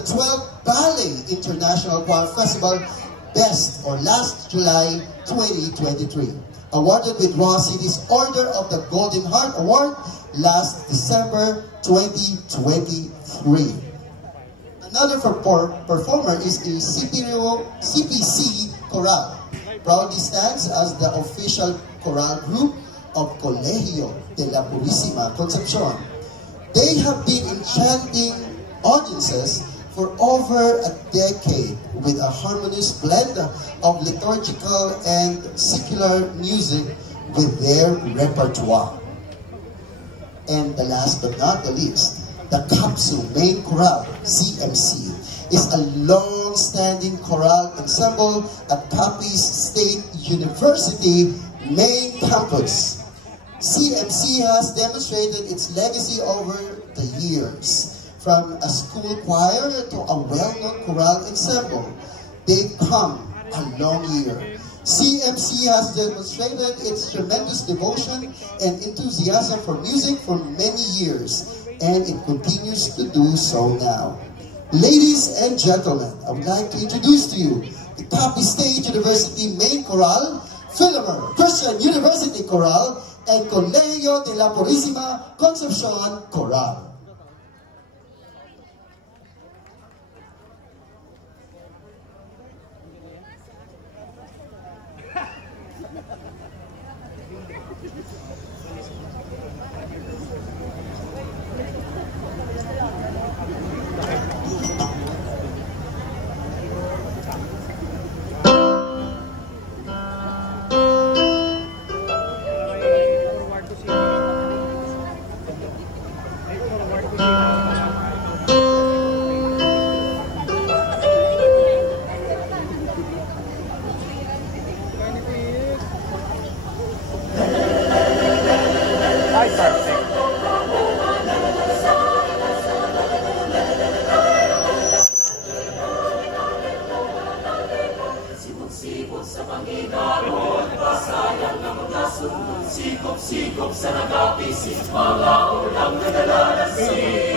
the 12th Ballet International Choir Festival Best or Last July 2023. Awarded with Raw City's Order of the Golden Heart Award last December 2023. Another performer is the CPC Chorale. Proudly stands as the official chorale group of Colegio de la Purísima Concepcion. They have been enchanting audiences for over a decade with a harmonious blend of liturgical and secular music with their repertoire. And the last but not the least, the CAPSU Main Chorale, CMC, is a long-standing chorale ensemble at Capiz State University main campus. CMC has demonstrated its legacy over the years. From a school choir to a well-known chorale ensemble, they've come a long year. CMC has demonstrated its tremendous devotion and enthusiasm for music for many years, and it continues to do so now. Ladies and gentlemen, I would like to introduce to you the Capiz State University Main Chorale, Philomer Christian University Chorale, and Colegio de la Purísima Concepcion Chorale. Sikop sa nagapisip, mga ulang nagalalasing.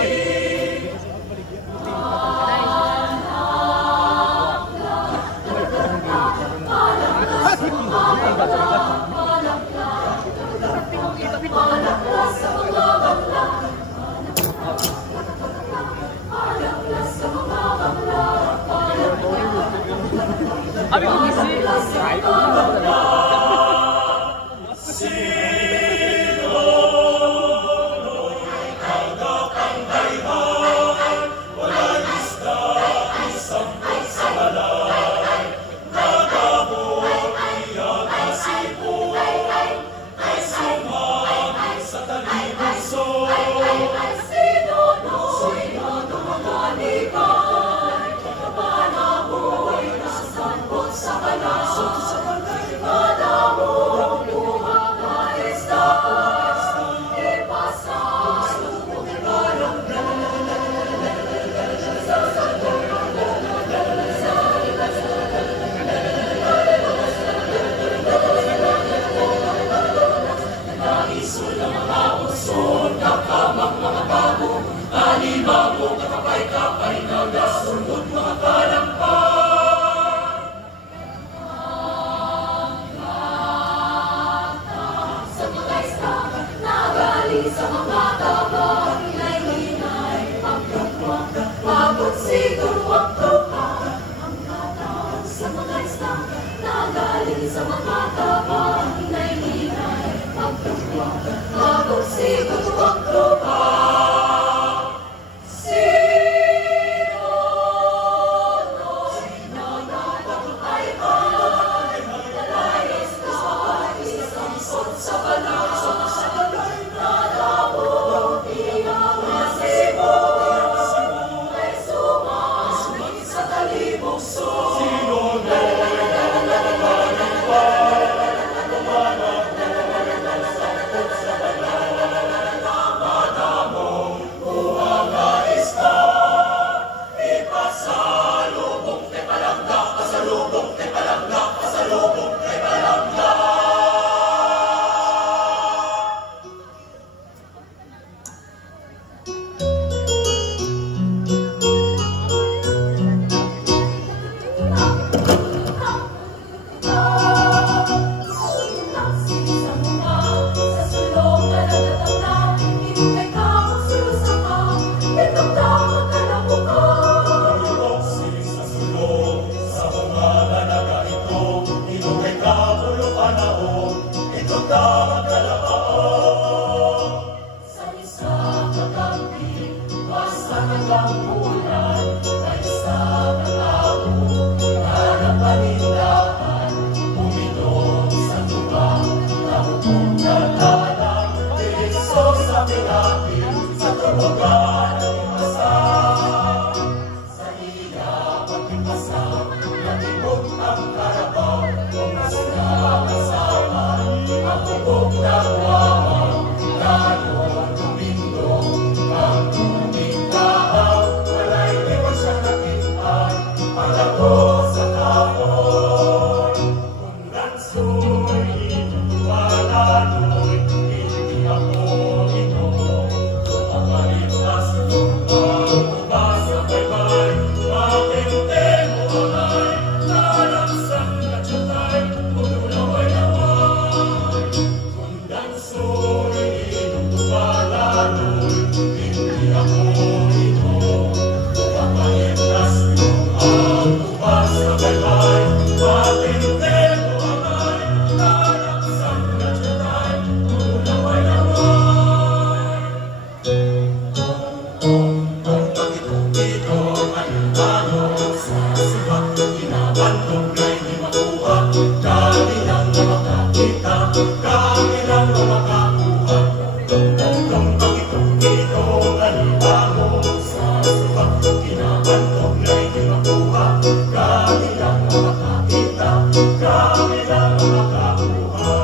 Tunay di makuha, kami lang makakita, kami lang makakuha.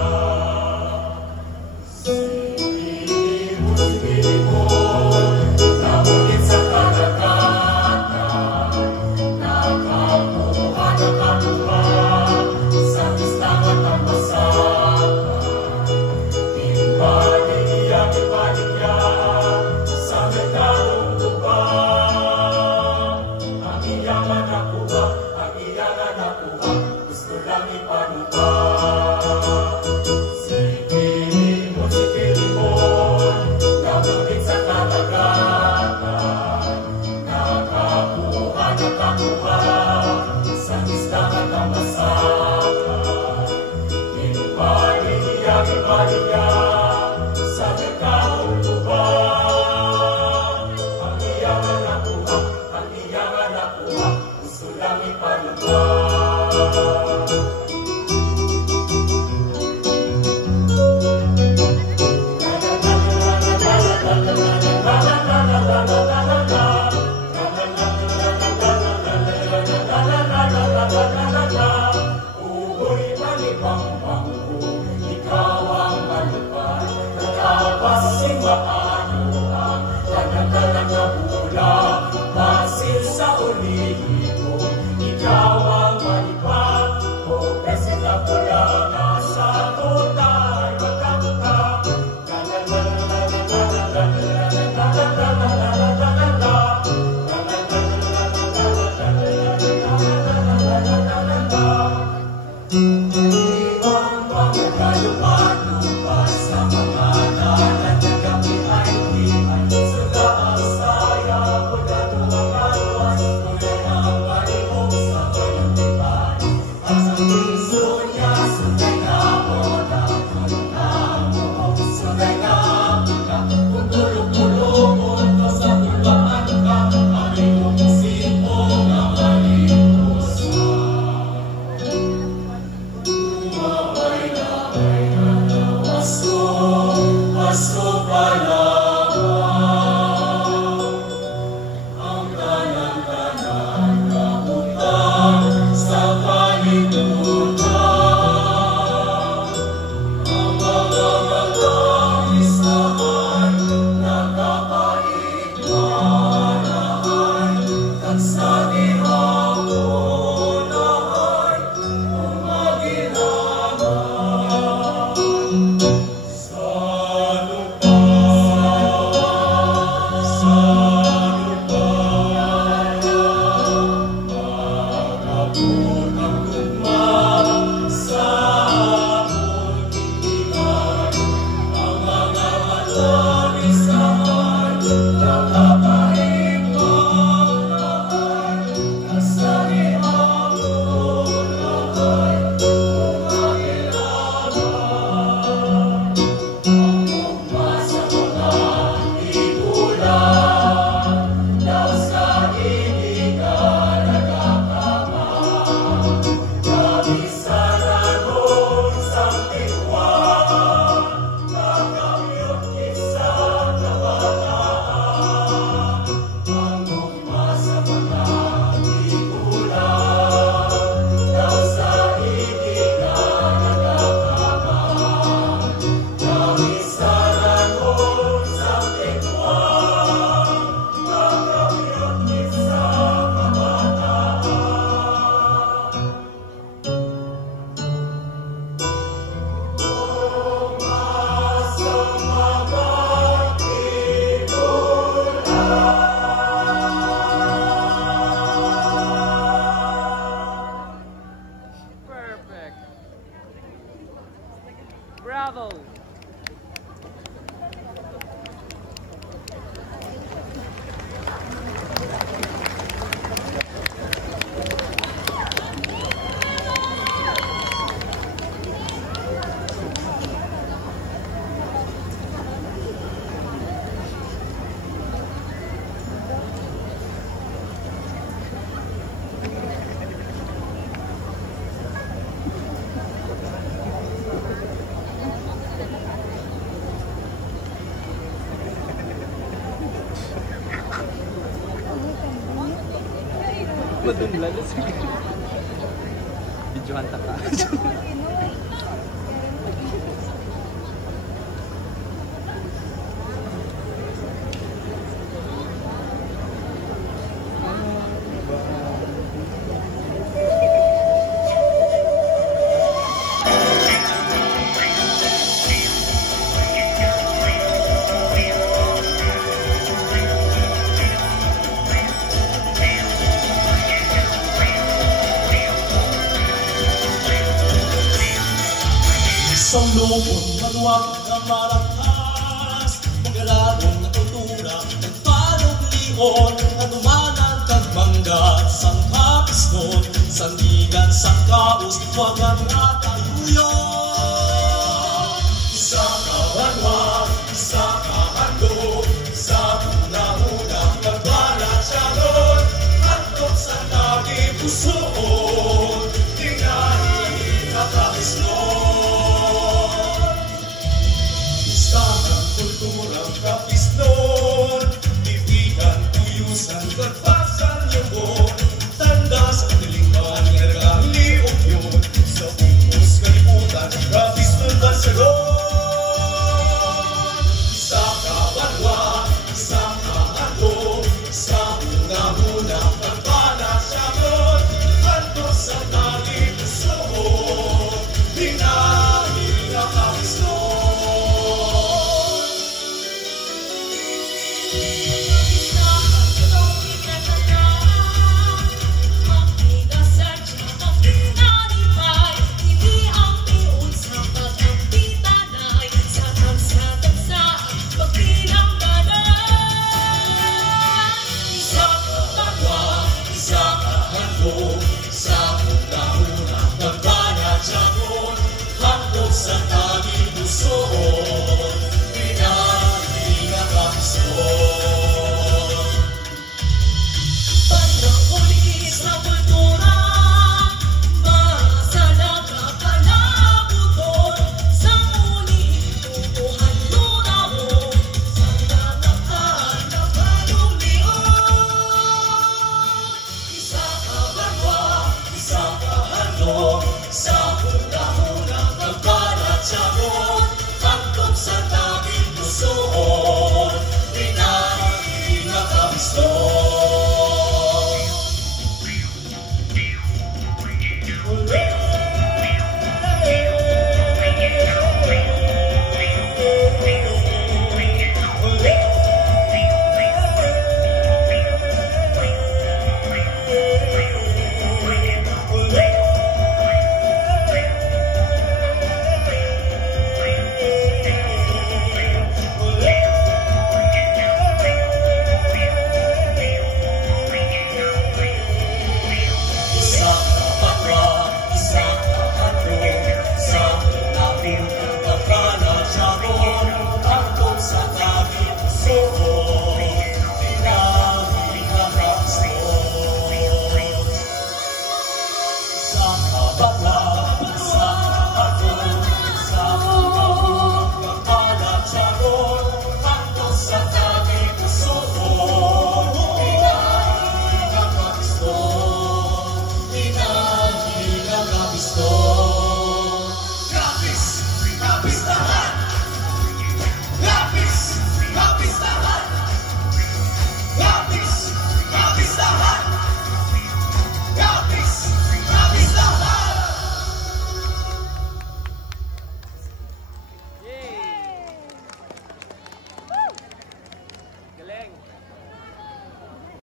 Sipon-sipon, nabukit sa karagatan, nakakuha, nakakuha, sa listangan ng masakan. Imbalik-iyak, sa merkadong tuba. Ang iyaman nakuha, ang iyaman nakuha, gusto lang ipanuba. Sipon-sipon, nabukit sa karagatan, nakakuha, nakakuha, sa listangan ng masakan. Imbalik-iyak, sa merkadong tuba. Ang iyaman nakuha, ang iyaman nakuha, gusto lang ipanuba. Ugoy malibang-bangko, ikaw ang malipad, nakapasing maanuhan, kanang-kanang na hula, masil sa ulihin. Ikaw ang malipad, o kasi na pula, nasa tutay, magkakita. Ibang pagkakayupan lupas sa mga nalan na kami ay di sila ang saya pagkatulang alwas, tuloy ang palihog sa bayang Madunglan. Videohan ta ka. Isang lupon maluwag na malakas, magalarong na kultura, nagpanunglihon, nanumanan kag manggat, sang kapisnon, sandigan, sang kaos, wagan nga kayuyon. Isa ka banwa, isa ka handog, isa una-una, magbanat siya ron, handog sa nagipusoon, tingnan nakapisnon. Kulturang kapisnon, ibigan, tuyusan, pagpasan yun, tanda sa kanilingan, nagaliog yun, sa pumus kalibutan, kapisnon na sagon. Isa ka banwa, isa ka handog, sa una-una, pagpanat siya ron, handog sa nalipusoon, dinahil na kapisnon. Sa una-una, pagbanat siya mo.